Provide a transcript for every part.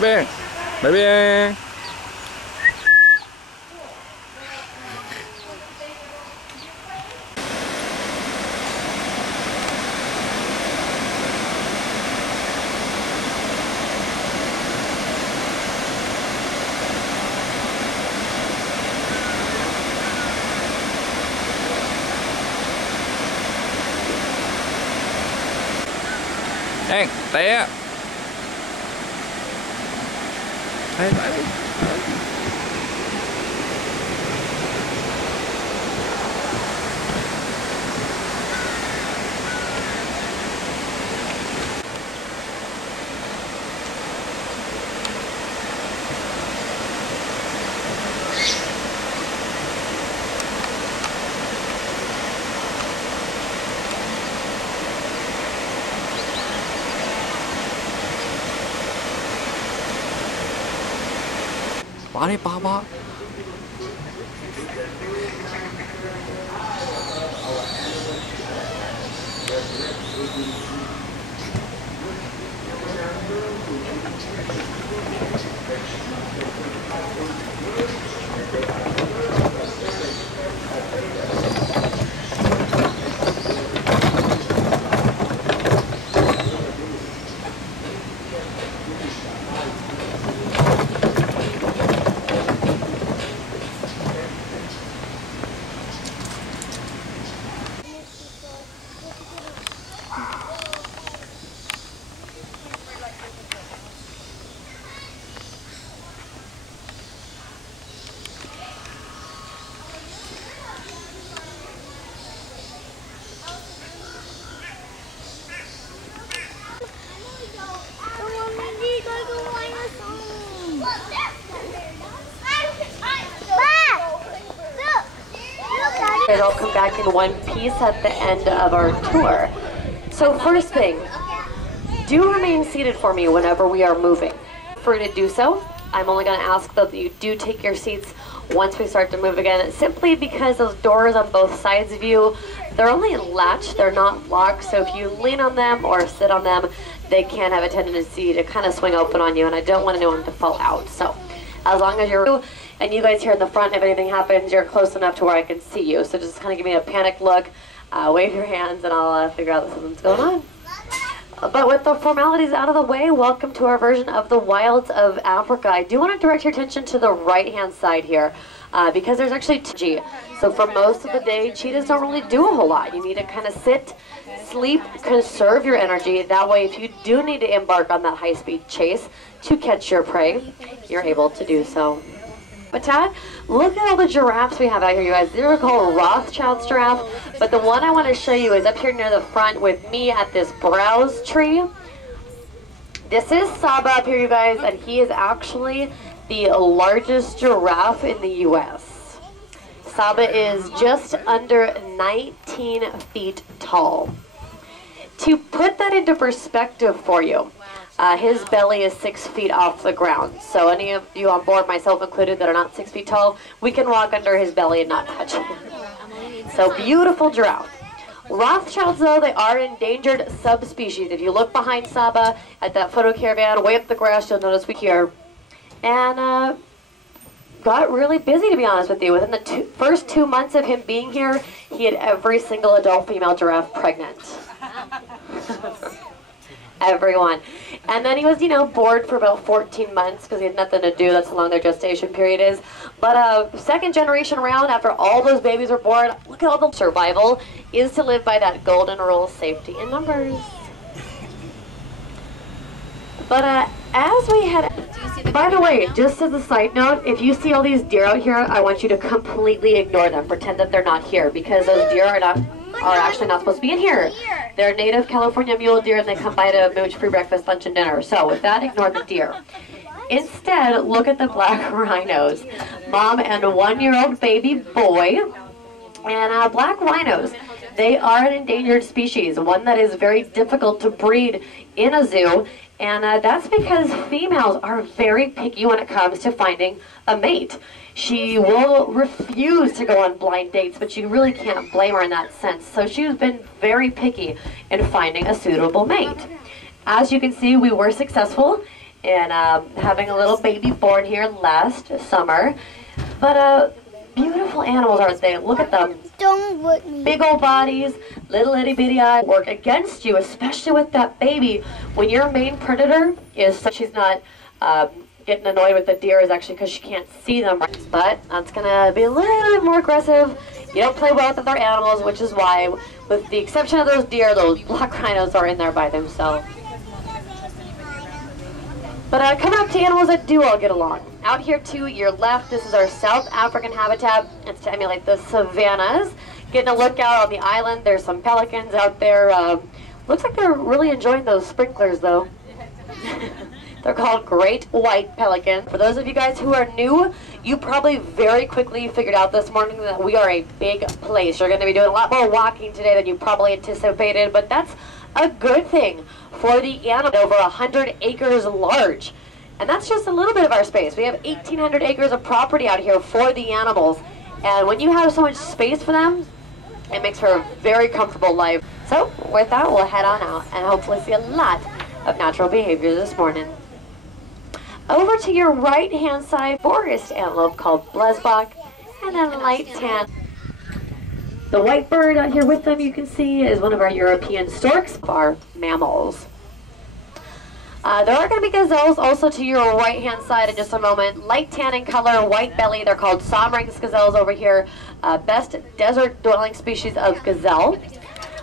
Ven, ve bien. Ê, té. Đây, lại đi. Bỏ đi, bỏ. It all come back in one piece at the end of our tour. So first thing, do remain seated for me whenever we are moving. For you to do so, I'm only going to ask that you do take your seats once we start to move again, simply because those doors on both sides of you, they're only latched, they're not locked, so if you lean on them or sit on them, they can have a tendency to kind of swing open on you, and I don't want anyone to fall out. So as long as you're, and you guys here in the front, if anything happens, you're close enough to where I can see you. So just kind of give me a panic look, wave your hands, and I'll figure out that something's going on. But with the formalities out of the way, welcome to our version of the Wilds of Africa. I do want to direct your attention to the right-hand side here, because there's actually G. So for most of the day, cheetahs don't really do a whole lot. You need to kind of sit, sleep, conserve your energy. That way, if you do need to embark on that high-speed chase to catch your prey, you're able to do so. Habitat. Look at all the giraffes we have out here, you guys. They're called Rothschild's giraffe, but the one I want to show you is up here near the front with me at this browse tree. This is Saba up here, you guys, and he is actually the largest giraffe in the U.S. Saba is just under 19 feet tall. To put that into perspective for you, his belly is 6 feet off the ground. So any of you on board, myself included, that are not 6 feet tall, we can walk under his belly and not touch him. So beautiful giraffe. Rothschilds, though, they are endangered subspecies. If you look behind Saba at that photo caravan, way up the grass, you'll notice we here. And got really busy, to be honest with you. Within the first 2 months of him being here, he had every single adult female giraffe pregnant. Everyone. And then he was, you know, bored for about 14 months because he had nothing to do. That's how long their gestation period is. But second generation around, after all those babies were born, look at all the survival is to live by that golden rule, safety in numbers. But as we head, by the way, just as a side note, if you see all these deer out here, I want you to completely ignore them. Pretend that they're not here, because those deer are actually not supposed to be in here. They're native California mule deer, and they come by to mooch free breakfast, lunch, and dinner. So with that, ignore the deer. Instead, look at the black rhinos. Mom and 1-year-old baby boy. And black rhinos, they are an endangered species, one that is very difficult to breed in a zoo. And that's because females are very picky when it comes to finding a mate. She will refuse to go on blind dates, but you really can't blame her in that sense. So she's been very picky in finding a suitable mate. As you can see, we were successful and having a little baby born here last summer. But beautiful animals, aren't they? Look at them. Don't look me. Big old bodies, little itty bitty eyes work against you, especially with that baby. When your main predator is, she's not getting annoyed with the deer, is actually because she can't see them. But that's gonna be a little bit more aggressive. You don't play well with other animals, which is why, with the exception of those deer, those black rhinos are in there by themselves. But coming up to animals that do all get along. Out here to your left, this is our South African habitat. It's to emulate the savannas. Getting a look out on the island, there's some pelicans out there. Looks like they're really enjoying those sprinklers though. They're called great white pelicans. For those of you guys who are new, you probably very quickly figured out this morning that we are a big place. You're going to be doing a lot more walking today than you probably anticipated, but that's a good thing for the animal. Over 100 acres large. And that's just a little bit of our space. We have 1,800 acres of property out here for the animals. And when you have so much space for them, it makes for a very comfortable life. So with that, we'll head on out and hopefully see a lot of natural behavior this morning. Over to your right-hand side, forest antelope called Blesbok, and then light tan. The white bird out here with them, you can see, is one of our European storks, our mammals. There are going to be gazelles also to your right-hand side in just a moment. Light tan in color, white belly. They're called Somrings gazelles over here. Best desert-dwelling species of gazelle.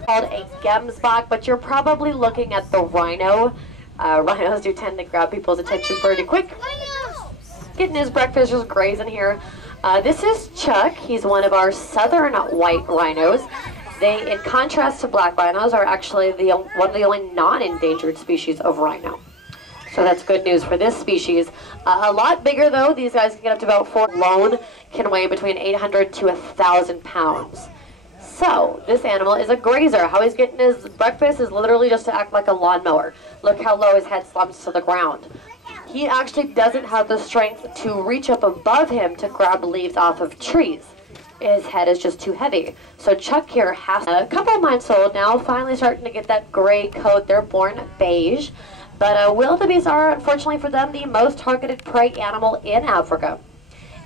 Called a gemsbok, but you're probably looking at the rhino. Rhinos do tend to grab people's attention pretty quick. Getting his breakfast, just grazing here. This is Chuck. He's one of our southern white rhinos. They, in contrast to black rhinos, are actually one of the only non-endangered species of rhino. So that's good news for this species. A lot bigger though. These guys can get up to about 4 alone, can weigh between 800 to 1,000 pounds. So this animal is a grazer. How he's getting his breakfast is literally just to act like a lawnmower. Look how low his head slumps to the ground. He actually doesn't have the strength to reach up above him to grab leaves off of trees. His head is just too heavy. So Chuck here has a couple of months old now, finally starting to get that gray coat. They're born beige. But wildebeest are, unfortunately for them, the most targeted prey animal in Africa.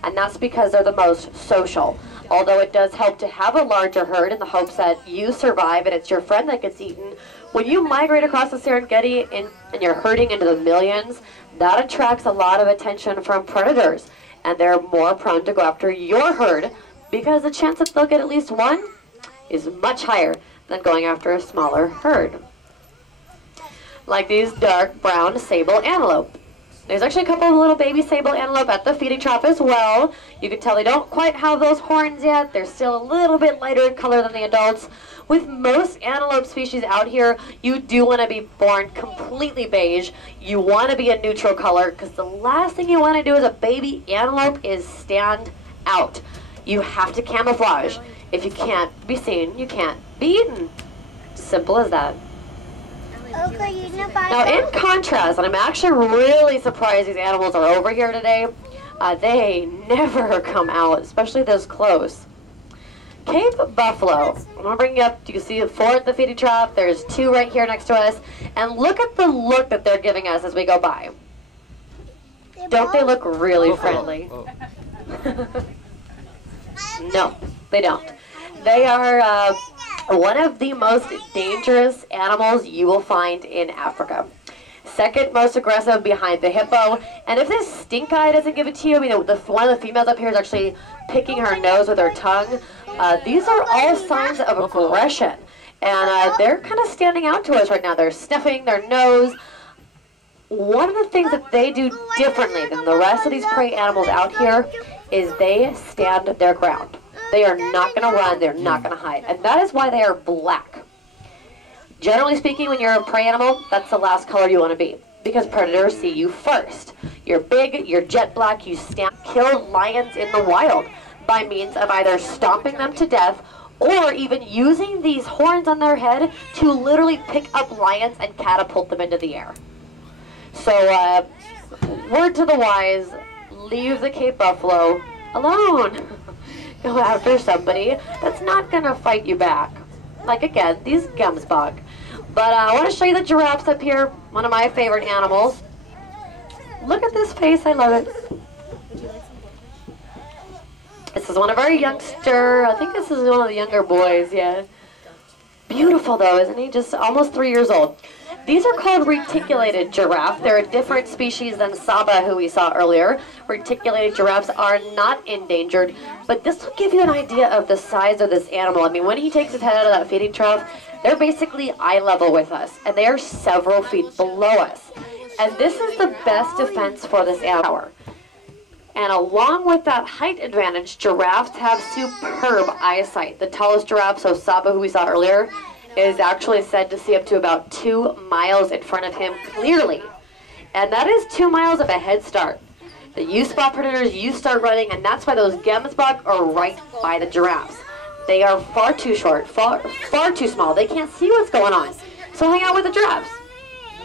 And that's because they're the most social. Although it does help to have a larger herd in the hopes that you survive and it's your friend that gets eaten. When you migrate across the Serengeti and you're herding into the millions, that attracts a lot of attention from predators. And they're more prone to go after your herd because the chance that they'll get at least one is much higher than going after a smaller herd. Like these dark brown sable antelope. There's actually a couple of little baby sable antelope at the feeding trough as well. You can tell they don't quite have those horns yet. They're still a little bit lighter in color than the adults. With most antelope species out here, you do want to be born completely beige. You want to be a neutral color because the last thing you want to do as a baby antelope is stand out. You have to camouflage. If you can't be seen, you can't be eaten. Simple as that. Now in contrast, and I'm actually really surprised these animals are over here today, they never come out, especially this close. Cape buffalo. I'm going to bring you up. You can see 4 at the feeding trough. There's 2 right here next to us. And look at the look that they're giving us as we go by. Don't they look really friendly? No, they don't. They are one of the most dangerous animals you will find in Africa. Second most aggressive behind the hippo. And if this stink eye doesn't give it to you, I mean, one of the females up here is actually picking her nose with her tongue. These are all signs of aggression. And they're kind of standing out to us right now. They're sniffing their nose. One of the things that they do differently than the rest of these prey animals out here is they stand their ground. They are not going to run. They're not going to hide. And that is why they are black. Generally speaking, when you're a prey animal, that's the last color you want to be. Because predators see you first. You're big, you're jet black, you kill lions in the wild by means of either stomping them to death or even using these horns on their head to literally pick up lions and catapult them into the air. So, word to the wise, leave the Cape buffalo alone. Go after somebody that's not going to fight you back. Like, again, these gemsbok. But I want to show you the giraffes up here, one of my favorite animals. Look at this face, I love it. This is one of our youngster, I think this is one of the younger boys, yeah. Beautiful though, isn't he? Just almost 3 years old. These are called reticulated giraffe. They're a different species than Saba, who we saw earlier. Reticulated giraffes are not endangered, but this will give you an idea of the size of this animal. I mean, when he takes his head out of that feeding trough, they're basically eye level with us, and they are several feet below us. And this is the best defense for this animal. And along with that height advantage, giraffes have superb eyesight. The tallest giraffe, so Saba, who we saw earlier, is actually said to see up to about 2 miles in front of him clearly. And that is 2 miles of a head start. The you spot predators, you start running, and that's why those gemsbok are right by the giraffes. They are far too short, far too small. They can't see what's going on. So hang out with the giraffes.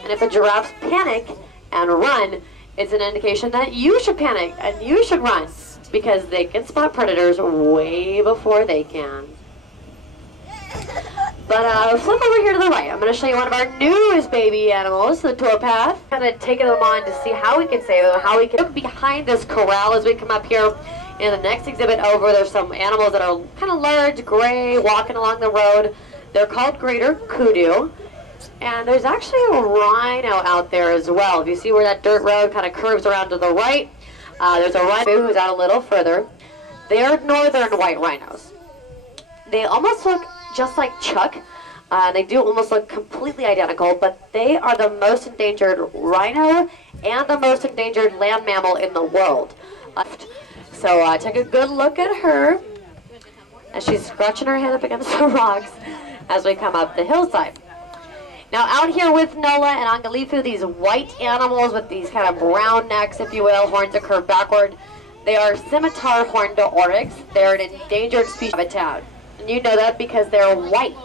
And if the giraffes panic and run, it's an indication that you should panic and you should run, because they can spot predators way before they can. But flip over here to the right. I'm going to show you one of our newest baby animals, the towpath. Kind of taking them on to see how we can save them, how we can look behind this corral as we come up here. In the next exhibit over, there's some animals that are kind of large, gray, walking along the road. They're called greater kudu. And there's actually a rhino out there as well. If you see where that dirt road kind of curves around to the right, there's a rhino who's out a little further. They are northern white rhinos. They almost look just like Chuck. They do almost look completely identical, but they are the most endangered rhino and the most endangered land mammal in the world. So take a good look at her as she's scratching her head up against the rocks as we come up the hillside. Now out here with Nola and Angalifu, these white animals with these kind of brown necks, if you will, horns that curve backward, they are scimitar horned oryx. They're an endangered species habitat. And you know that because they're white.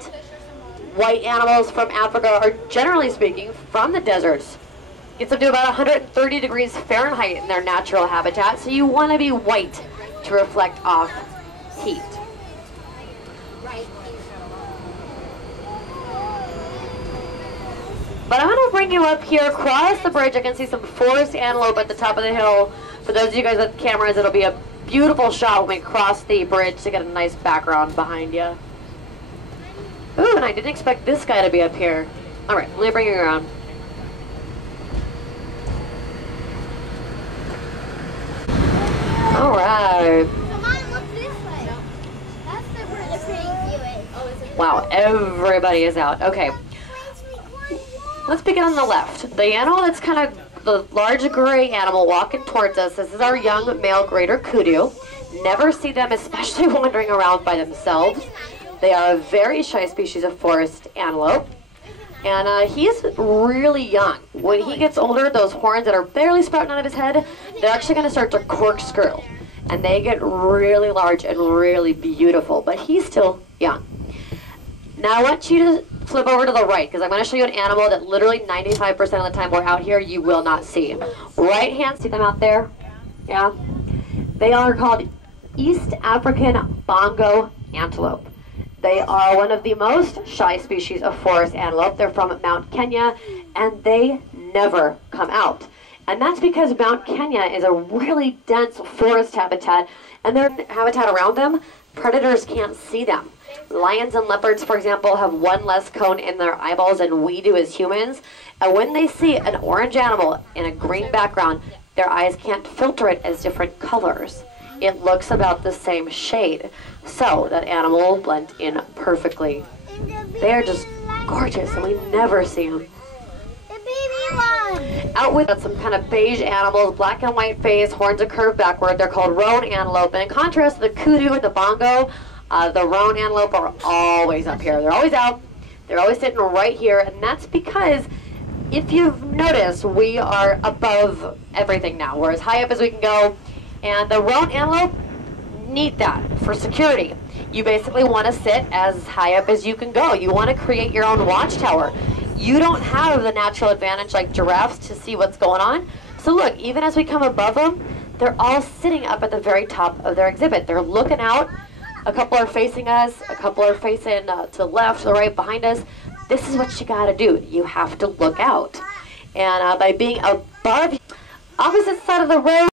White animals from Africa are, generally speaking, from the deserts. Gets up to about 130 degrees Fahrenheit in their natural habitat, so you want to be white to reflect off heat. But I'm going to bring you up here across the bridge. I can see some forest antelope at the top of the hill. For those of you guys with cameras, it'll be a beautiful shot when we cross the bridge to get a nice background behind you. Ooh, and I didn't expect this guy to be up here. All right, let me bring you around. All right. Come on, look this way. That's the pretty view. Wow, everybody is out. Okay. Let's begin on the left. The animal that's kind of the large gray animal walking towards us. This is our young male greater kudu. Never see them, especially wandering around by themselves. They are a very shy species of forest antelope. And he's really young. When he gets older, those horns that are barely sprouting out of his head, they're actually going to start to corkscrew. And they get really large and really beautiful. But he's still young. Now I want you to flip over to the right, because I'm going to show you an animal that literally 95% of the time we're out here you will not see. Right hand, see them out there? Yeah? They are called East African bongo antelope. They are one of the most shy species of forest antelope. They're from Mount Kenya, and they never come out. And that's because Mount Kenya is a really dense forest habitat, and their habitat around them, predators can't see them. Lions and leopards, for example, have one less cone in their eyeballs than we do as humans. And when they see an orange animal in a green background, their eyes can't filter it as different colors. It looks about the same shade. So that animal will blend in perfectly. They're just gorgeous, and we never see them. The baby one. Out with some kind of beige animals, black and white face, horns are curved backward. They're called roan antelope. And in contrast to the kudu and the bongo, the roan antelope are always up here. They're always out. They're always sitting right here, and that's because if you've noticed, we are above everything now. We're as high up as we can go, and the roan antelope need that for security. You basically want to sit as high up as you can go. You want to create your own watchtower. You don't have the natural advantage like giraffes to see what's going on. So look, even as we come above them, they're all sitting up at the very top of their exhibit. They're looking out. A couple are facing us, a couple are facing to the left, to the right, behind us. This is what you gotta do. You have to look out. And by being above, Opposite side of the road.